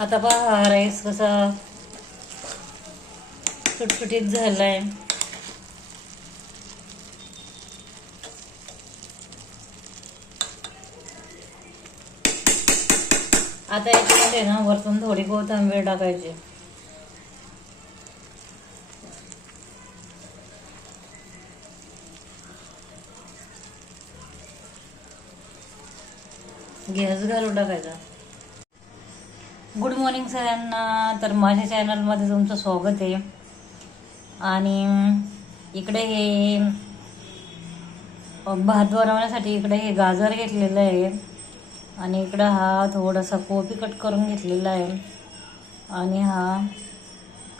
आता पहा राईस कसा सुटसुटीत झालाय. आता याच्यामध्ये ना वरतून थोडी कोथिंबीर टाकायची. गॅस घालून टाकायचा. गुड मॉर्निंग सगळ्यांना. तर माझ्या चॅनलमध्ये तुमचं स्वागत आहे. आणि इकडे हे भात बनवण्यासाठी इकडे हे गाजर घेतलेलं आहे आणि इकडं हा थोडासा कोबी कट करून घेतलेला आहे आणि हा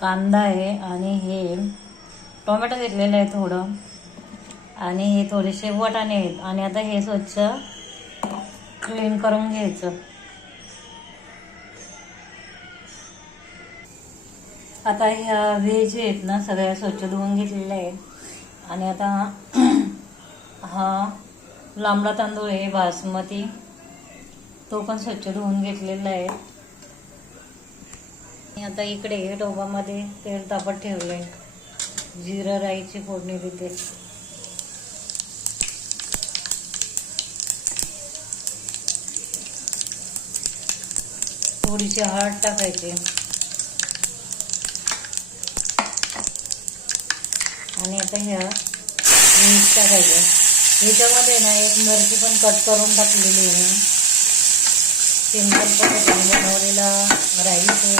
कांदा आहे आणि हे टोमॅटो घेतलेलं आहे थोडं आणि हे थोडेसे वाटाणे आहेत. आणि आता हे स्वच्छ क्लीन करून घ्यायचं. आता ह्या व्हेज आहेत ना सगळ्या स्वच्छ धुवून घेतलेल्या आहेत. आणि आता हा लांबडा तांदूळ आहे बासमती, तो पण स्वच्छ धुवून घेतलेला आहे. आता इकडे टोपामध्ये तेल तापत ठेवलंय. जिरा राईची फोडणी देते. थोडीशी हळद टाकायची आणि आता ह्या मीठ टाकायचं. ह्याच्यामध्ये ना एक मिरची पण कट करून टाकलेली आहे. सिंपल पद्धतीने बनवलेला राईस आहे.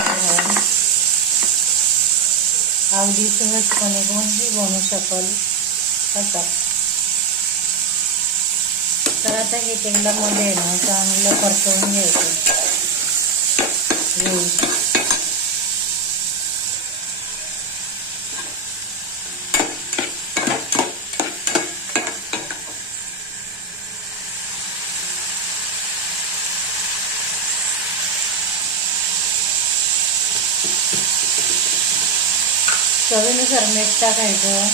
अगदी सहजपणे कोणीही बनवू शकल असा. तर आता हे तेलामध्ये ना चांगलं परतवून घ्यायचं. चवीनुसार मीठ टाकायचं.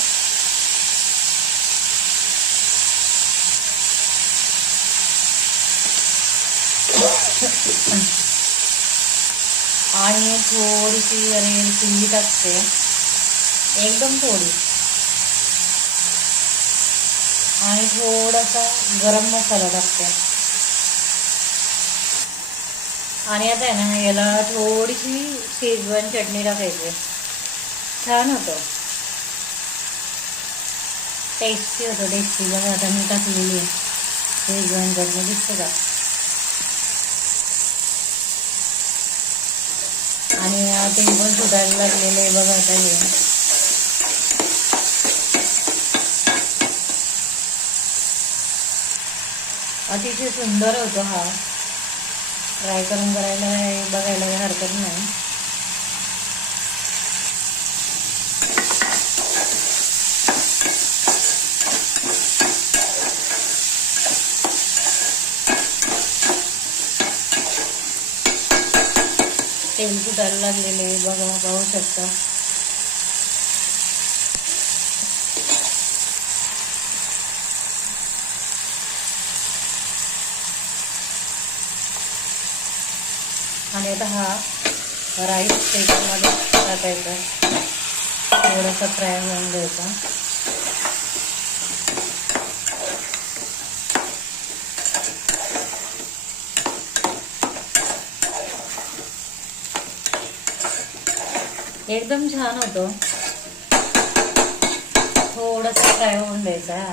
आणि थोडीशी रेड चिली टाकते, एकदम थोडी. आणि थोडासा गरम मसाला टाकते. आणि आता आहे ना याला थोडीशी शेजवान चटणी टाकायची. छान होतं, टेस्टी होतं. टेस्टी बघा आता मी टाकलेली आहे शेजवान चटणी, दिसते का. आणि ते पण सुटायला लागलेले आहे बघा आता हे. अतिशय सुंदर होतो हा. ट्राय करून करायला बघायला काही हरकत नाही. तेल सुटायला लागलेले बघा, पाहू शकता. आणि आता हा राईस त्याच्यामध्ये टाकायचा. थोडासा फ्राय होऊन द्यायचा. एकदम छान होतो. थोडासा फ्राय होऊन द्यायचा.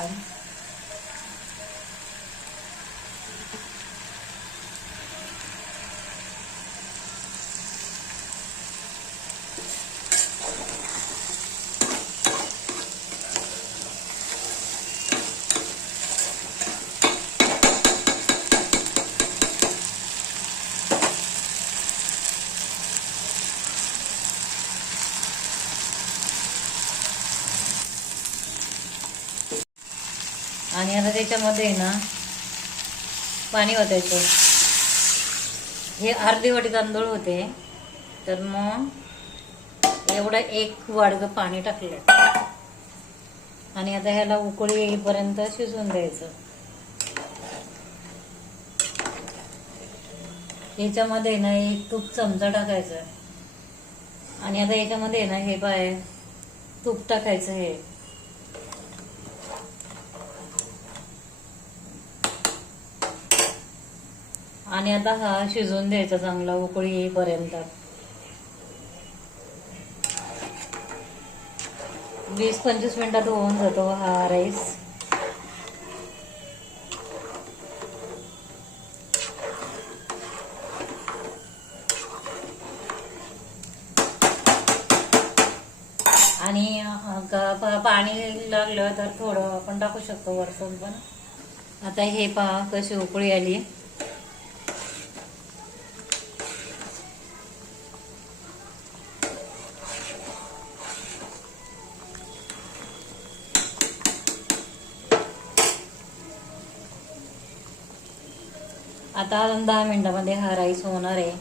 आणि आता त्याच्यामध्ये ना पाणी ओतायचं. हे अर्धी वाटी तांदूळ होते, तर मग एवढं एक वाडगं पाणी टाकलं. आणि आता ह्याला उकळी येईपर्यंत शिजवून द्यायचं. याच्यामध्ये ना एक तूप चमचा टाकायचा आणि आता याच्यामध्ये ना हे पाय तूप टाकायचं हे आणि आता हा शिजवून द्यायचा चांगला उकळी येईपर्यंत 20-25 मिनिटात होऊन जातो हा राईस. आणि पाणी लागलं तर थोडं आपण टाकू शकतो वरतून पण. आता हे पहा कशी उकळी आली. आता 10 मिनिटामध्ये हा राईस होणार आहे.